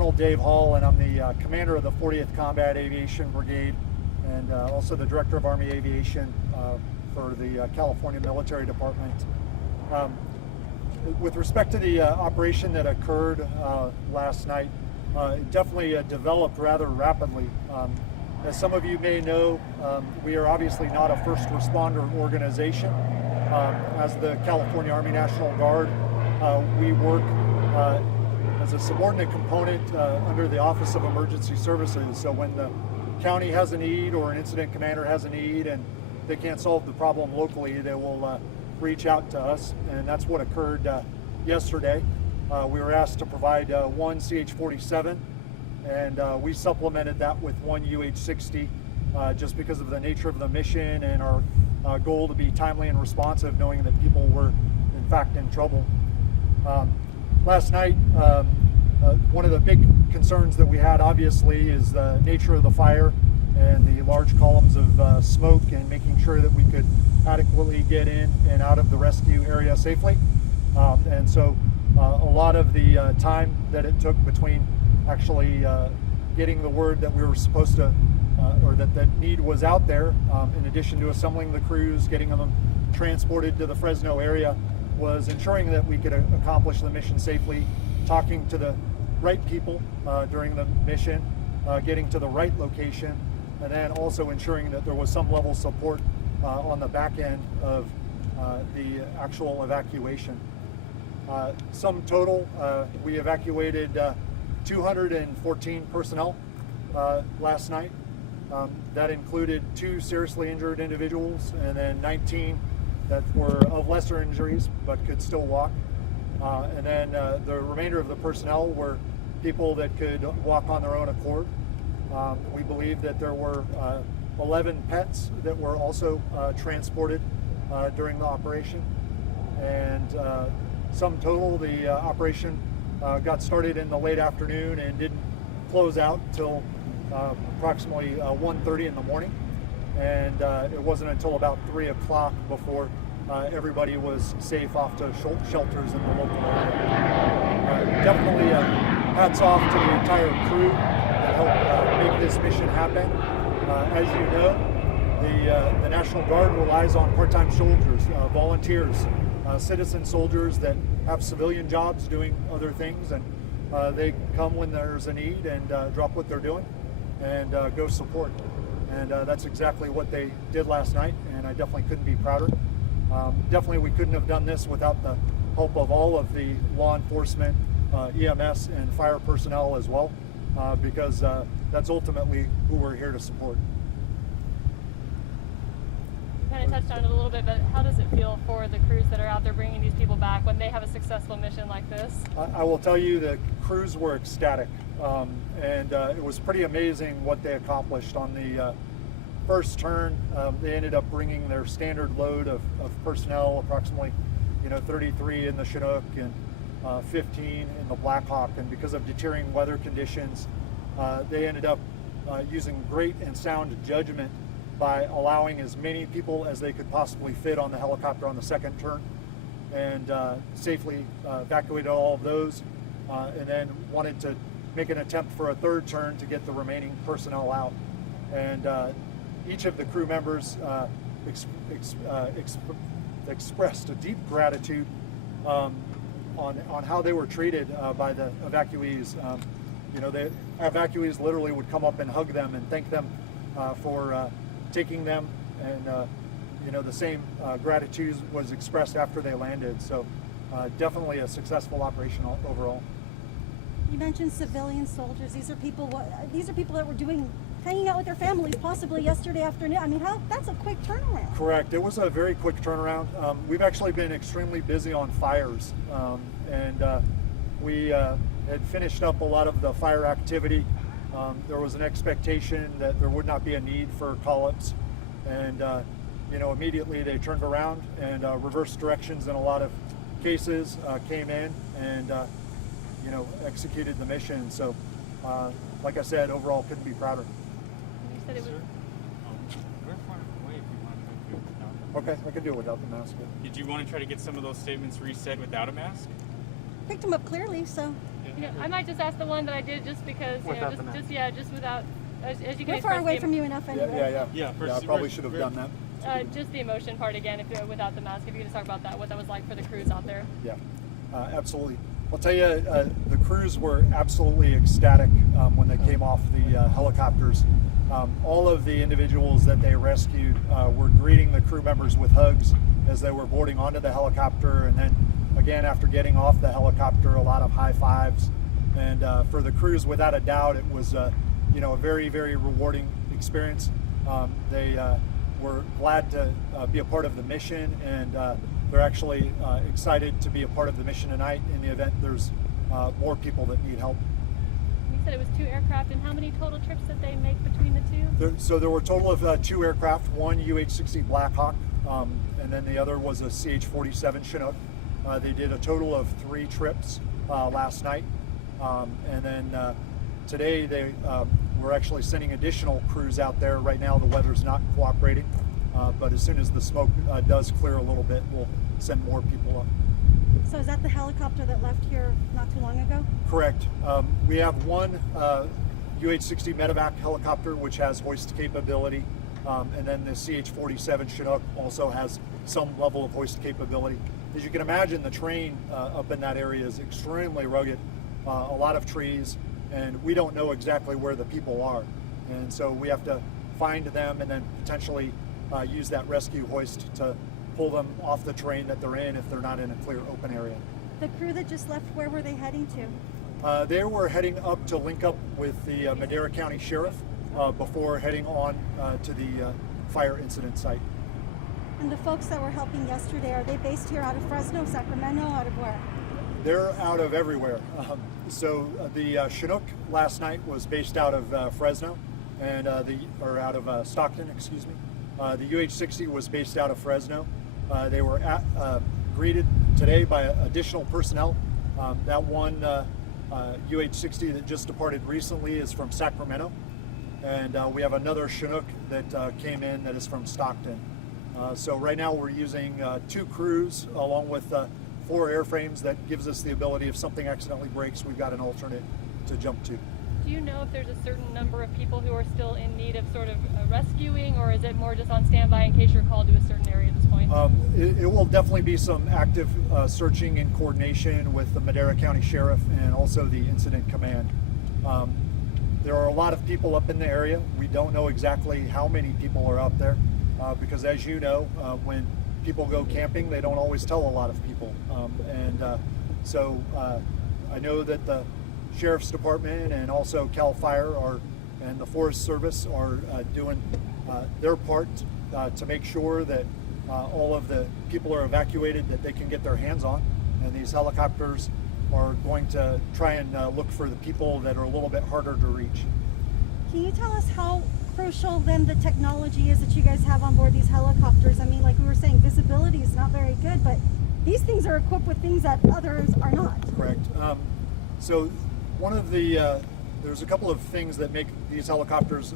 Colonel Dave Hall, and I'm the commander of the 40th Combat Aviation Brigade, and also the director of Army Aviation for the California Military Department. With respect to the operation that occurred last night, it definitely developed rather rapidly. As some of you may know, we are obviously not a first responder organization. As the California Army National Guard, we work as a subordinate component under the Office of Emergency Services. So when the county has a need or an incident commander has a need and they can't solve the problem locally, they will reach out to us, and that's what occurred yesterday. We were asked to provide one CH-47, and we supplemented that with one UH-60 just because of the nature of the mission and our goal to be timely and responsive, knowing that people were in fact in trouble. Last night, one of the big concerns that we had obviously is the nature of the fire and the large columns of smoke, and making sure that we could adequately get in and out of the rescue area safely. And so a lot of the time that it took between actually getting the word that we were supposed to, or that the need was out there, in addition to assembling the crews, getting them transported to the Fresno area, was ensuring that we could accomplish the mission safely, talking to the right people during the mission, getting to the right location, and then also ensuring that there was some level of support on the back end of the actual evacuation. Sum total, we evacuated 214 personnel last night. That included 2 seriously injured individuals and then 19 that were of lesser injuries but could still walk. And then the remainder of the personnel were people that could walk on their own accord. We believe that there were 11 pets that were also transported during the operation. And sum total, the operation got started in the late afternoon and didn't close out till approximately 1:30 in the morning. And it wasn't until about 3 o'clock before everybody was safe off to shelters in the local area. Definitely hats off to the entire crew that helped make this mission happen. As you know, the National Guard relies on part-time soldiers, volunteers, citizen soldiers that have civilian jobs doing other things, and they come when there's a need and drop what they're doing and go support. And that's exactly what they did last night, and I definitely couldn't be prouder. Definitely we couldn't have done this without the help of all of the law enforcement, EMS, and fire personnel as well, because that's ultimately who we're here to support. You kind of touched on it a little bit, but how does it feel for the crews that are out there bringing these people back when they have a successful mission like this? I will tell you the crews were ecstatic, and it was pretty amazing what they accomplished on the first turn. They ended up bringing their standard load of personnel, approximately 33 in the Chinook and 15 in the Blackhawk, and because of deterring weather conditions, they ended up using great and sound judgment by allowing as many people as they could possibly fit on the helicopter on the second turn, and safely evacuated all of those, and then wanted to make an attempt for a third turn to get the remaining personnel out. And each of the crew members expressed a deep gratitude on how they were treated by the evacuees. The evacuees literally would come up and hug them and thank them for taking them, and the same gratitude was expressed after they landed. So definitely a successful operation overall. You mentioned civilian soldiers. These are people that were hanging out with their families possibly yesterday afternoon. I mean, that's a quick turnaround. Correct. It was a very quick turnaround. We've actually been extremely busy on fires, and we had finished up a lot of the fire activity. There was an expectation that there would not be a need for call-ups, and immediately they turned around and reversed directions in a lot of cases, came in and executed the mission. So like I said, overall couldn't be prouder. You said it was... We're far away if you want to do it without them. Okay, I can do it without the mask. Did you want to try to get some of those statements reset without a mask? Picked them up clearly, so. Yeah. Yeah, I might just ask the one that I did just because, you know, Without the mask. just without, as you can We're far express away the, from you enough anyway. Yeah, Yeah, I first- probably first- should have first- done that. just the emotion part again, if without the mask, if you could just talk about that, what that was like for the crews out there. Yeah, absolutely. I'll tell you, the crews were absolutely ecstatic when they came off the helicopters. All of the individuals that they rescued were greeting the crew members with hugs as they were boarding onto the helicopter, and then again after getting off the helicopter, a lot of high fives. And for the crews, without a doubt, it was a very, very rewarding experience. They were glad to be a part of the mission, and they're actually excited to be a part of the mission tonight in the event there's more people that need help. You said it was 2 aircraft, and how many total trips did they make between the two? So there were a total of 2 aircraft, one UH-60 Blackhawk, and then the other was a CH-47 Chinook. They did a total of 3 trips last night, and then today they we're actually sending additional crews out there. Right now the weather's not cooperating, but as soon as the smoke does clear a little bit, we'll send more people up. So is that the helicopter that left here not too long ago? Correct. We have one UH-60 medevac helicopter which has hoist capability, and then the CH-47 Chinook also has some level of hoist capability. As you can imagine, the terrain up in that area is extremely rugged, a lot of trees, and we don't know exactly where the people are. And so we have to find them and then potentially use that rescue hoist to pull them off the terrain that they're in if they're not in a clear open area. The crew that just left, where were they heading to? They were heading up to link up with the Madera County Sheriff before heading on to the fire incident site. And the folks that were helping yesterday, are they based here out of Fresno, Sacramento, out of where? They're out of everywhere. The Chinook last night was based out of Fresno, and out of Stockton, excuse me. The UH-60 was based out of Fresno. They were greeted today by additional personnel. That one UH-60 that just departed recently is from Sacramento, and we have another Chinook that came in that is from Stockton. So right now we're using 2 crews along with 4 airframes. That gives us the ability, if something accidentally breaks, we've got an alternate to jump to. Do you know if there's a certain number of people who are still in need of sort of rescuing, or is it more just on standby in case you're called to a certain area at this point? It will definitely be some active searching in coordination with the Madera County Sheriff and also the Incident Command. There are a lot of people up in the area. We don't know exactly how many people are up there because, as you know, when people go camping, they don't always tell a lot of people. So I know that the Sheriff's Department and also CAL FIRE and the Forest Service are doing their part to make sure that all of the people are evacuated that they can get their hands on. And these helicopters are going to try and look for the people that are a little bit harder to reach. Can you tell us how crucial then the technology is that you guys have on board these helicopters? I mean, like we were saying, visibility is not very good, but these things are equipped with things that others are not. Correct. So one of the, there's a couple of things that make these helicopters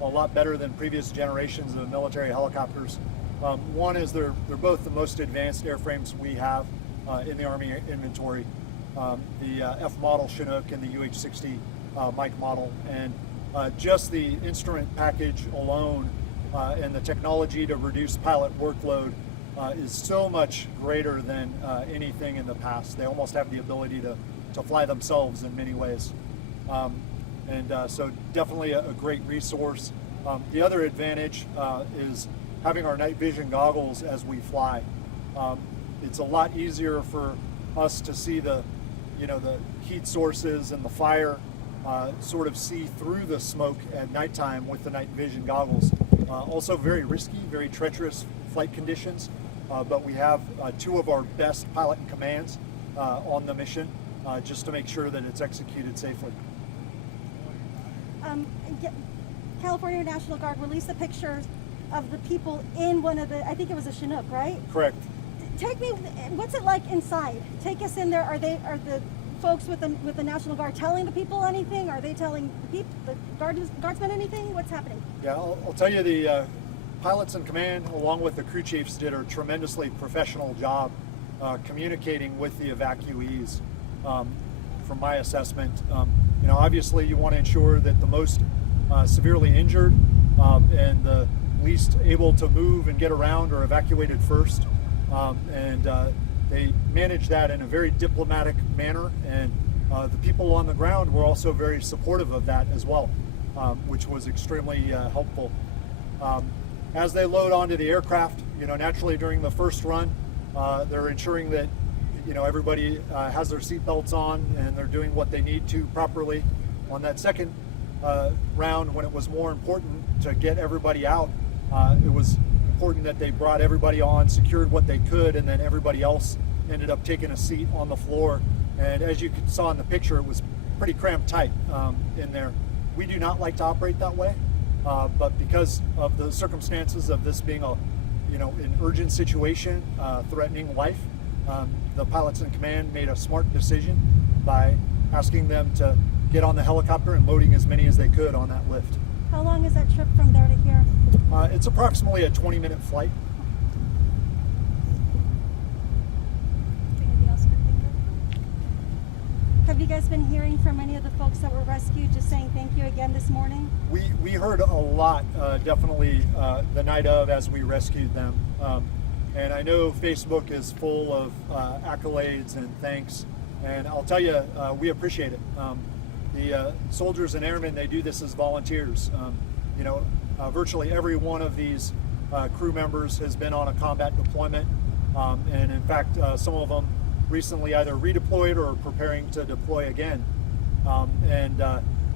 a lot better than previous generations of military helicopters. One is they're both the most advanced airframes we have in the Army inventory. The F model Chinook and the UH-60 Mike model, and just the instrument package alone and the technology to reduce pilot workload is so much greater than anything in the past. They almost have the ability to fly themselves in many ways. So definitely a great resource. The other advantage is having our night vision goggles as we fly. It's a lot easier for us to see the heat sources and the fire, sort of see through the smoke at nighttime with the night vision goggles. Also very risky, very treacherous flight conditions, but we have 2 of our best pilot and commands on the mission just to make sure that it's executed safely. California National Guard released the pictures of the people in one of the, I think it was a Chinook, right? Correct. Take me, what's it like inside? Take us in there. Are the folks with the National Guard telling the people anything? Are they telling the guardsmen anything? What's happening? Yeah, I'll tell you, the pilots in command, along with the crew chiefs, did a tremendously professional job communicating with the evacuees. from my assessment. Obviously you want to ensure that the most severely injured and the least able to move and get around are evacuated first. They manage that in a very diplomatic manner, and the people on the ground were also very supportive of that as well, which was extremely helpful. As they load onto the aircraft, naturally during the first run, they're ensuring that everybody has their seatbelts on and they're doing what they need to properly. On that second round, when it was more important to get everybody out, it was important that they brought everybody on, secured what they could, and then everybody else ended up taking a seat on the floor. And as you saw in the picture, it was pretty cramped tight in there. We do not like to operate that way, but because of the circumstances of this being an urgent situation, threatening life, the pilots in command made a smart decision by asking them to get on the helicopter and loading as many as they could on that lift. How long is that trip from there to here? It's approximately a 20-minute flight. Anything else you can think of? Have you guys been hearing from any of the folks that were rescued, just saying thank you again this morning? We heard a lot, definitely the night of, as we rescued them. And I know Facebook is full of accolades and thanks, and I'll tell you, we appreciate it. The soldiers and airmen, they do this as volunteers. Virtually every one of these crew members has been on a combat deployment, and in fact, some of them recently either redeployed or preparing to deploy again.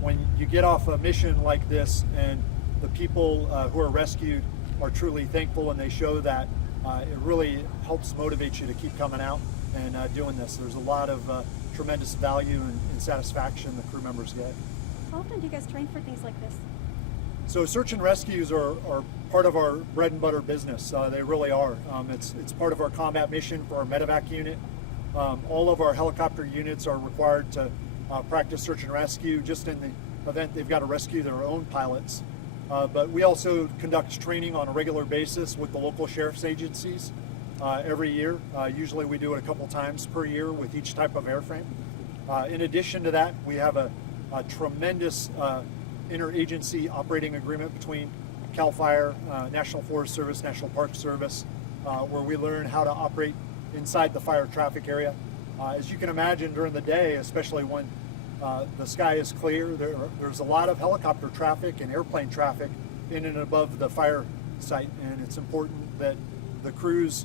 When you get off a mission like this and the people who are rescued are truly thankful and they show that, it really helps motivate you to keep coming out and doing this. There's a lot of tremendous value and satisfaction the crew members get. How often do you guys train for things like this? So search and rescues are part of our bread and butter business. They really are. It's part of our combat mission for our medevac unit. All of our helicopter units are required to practice search and rescue. Just in the event they've got to rescue their own pilots. But we also conduct training on a regular basis with the local sheriff's agencies every year. Usually we do it a couple times per year with each type of airframe. In addition to that, we have a tremendous interagency operating agreement between CAL FIRE, National Forest Service, National Park Service, where we learn how to operate inside the fire traffic area. As you can imagine, during the day, especially when the sky is clear, there's a lot of helicopter traffic and airplane traffic in and above the fire site, and it's important that the crews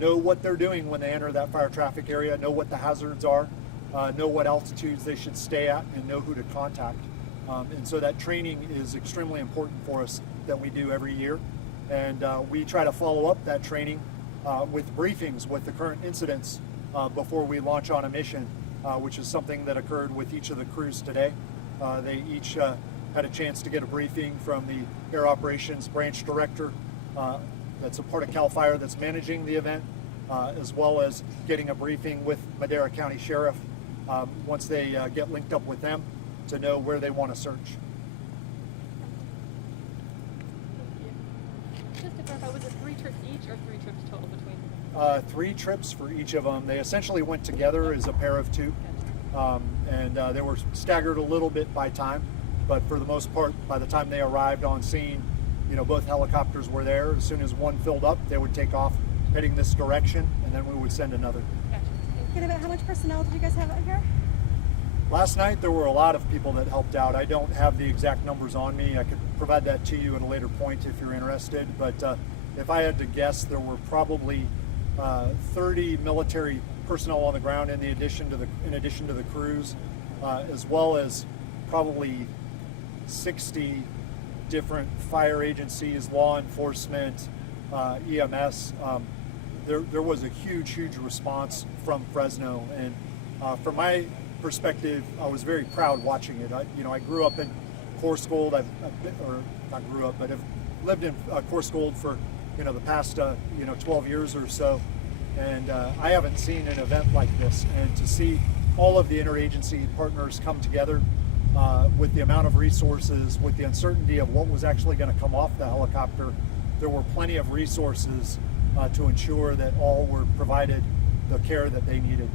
know what they're doing when they enter that fire traffic area, know what the hazards are, know what altitudes they should stay at, and know who to contact. And so that training is extremely important for us that we do every year. And we try to follow up that training with briefings with the current incidents before we launch on a mission, which is something that occurred with each of the crews today. They each had a chance to get a briefing from the Air Operations Branch Director that's a part of CAL FIRE that's managing the event, as well as getting a briefing with Madera County Sheriff once they get linked up with them to know where they want to search. Just to clarify, was it 3 trips each or 3 trips total between? 3 trips for each of them. They essentially went together as a pair of 2, and they were staggered a little bit by time, but for the most part, by the time they arrived on scene, both helicopters were there. As soon as one filled up, they would take off heading this direction, and then we would send another. Gotcha. How much personnel did you guys have out here? Last night there were a lot of people that helped out. I don't have the exact numbers on me. I could provide that to you at a later point if you're interested, but if I had to guess, there were probably 30 military personnel on the ground in addition to the crews, as well as probably 60 different fire agencies, law enforcement, EMS. There was a huge response from Fresno, and from my perspective, I was very proud watching it. I grew up in Coarse-Gold, or not grew up, but have lived in Coarse-Gold for the past 12 years or so, and I haven't seen an event like this. And to see all of the interagency partners come together with the amount of resources, with the uncertainty of what was actually going to come off the helicopter, there were plenty of resources to ensure that all were provided the care that they needed.